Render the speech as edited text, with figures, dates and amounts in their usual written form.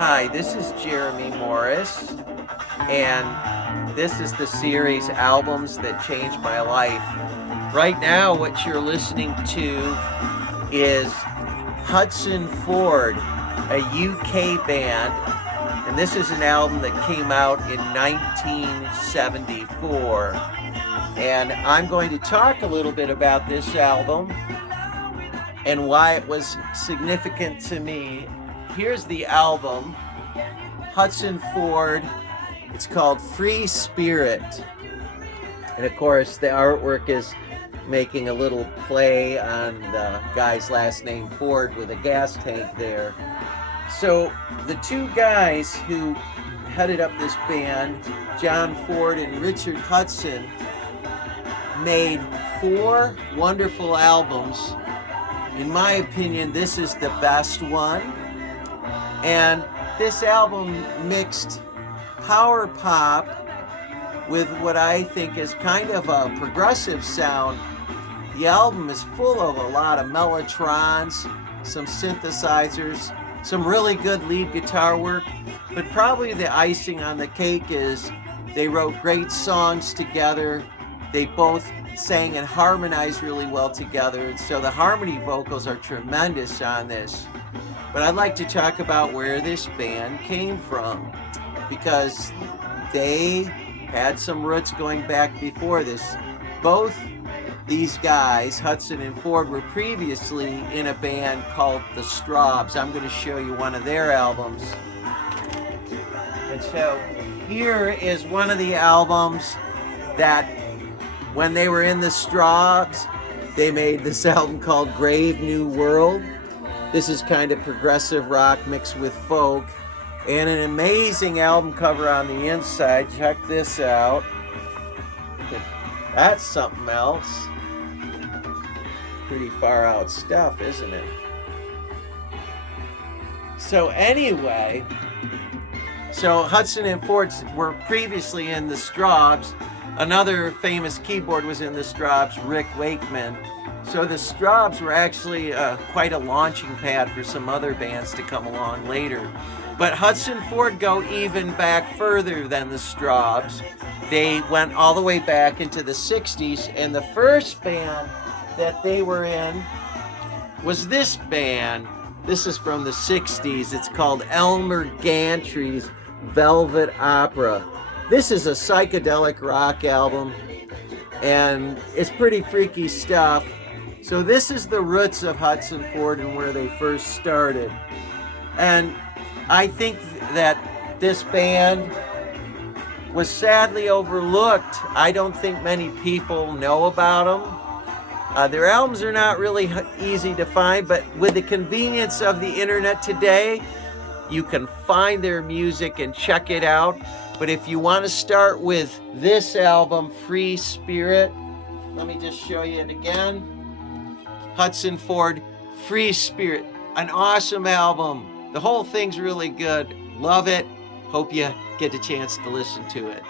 Hi, this is Jeremy Morris, and this is the series Albums That Changed My Life. Right now, what you're listening to is Hudson Ford, a UK band, and this is an album that came out in 1974. And I'm going to talk a little bit about this album and why it was significant to me. Here's the album, Hudson Ford. It's called Free Spirit. And of course, the artwork is making a little play on the guy's last name, Ford, with a gas tank there. So the two guys who headed up this band, John Ford and Richard Hudson, made 4 wonderful albums. In my opinion, this is the best one. And this album mixed power pop with what I think is kind of a progressive sound. The album is full of a lot of mellotrons, some synthesizers, some really good lead guitar work, but probably the icing on the cake is they wrote great songs together. They both sang and harmonized really well together, and so the harmony vocals are tremendous on this. But I'd like to talk about where this band came from, because they had some roots going back before this. Both these guys, Hudson and Ford, were previously in a band called the Strawbs. I'm going to show you one of their albums. And so here is one of the albums that when they were in the Strawbs, they made this album called Grave New World. This is kind of progressive rock mixed with folk. And an amazing album cover on the inside. Check this out. That's something else. Pretty far out stuff, isn't it? So anyway, Hudson and Ford were previously in the Strawbs. Another famous keyboard was in the Strawbs, Rick Wakeman. So the Strawbs were actually quite a launching pad for some other bands to come along later. But Hudson Ford go even back further than the Strawbs. They went all the way back into the 60s, and the first band that they were in was this band. This is from the 60s. It's called Elmer Gantry's Velvet Opera. This is a psychedelic rock album, and it's pretty freaky stuff. So this is the roots of Hudson Ford and where they first started. And I think that this band was sadly overlooked. I don't think many people know about them. Their albums are not really easy to find, but with the convenience of the internet today, you can find their music and check it out. But if you want to start with this album, Free Spirit, let me just show you it again. Hudson Ford, Free Spirit, an awesome album. The whole thing's really good. Love it. Hope you get a chance to listen to it.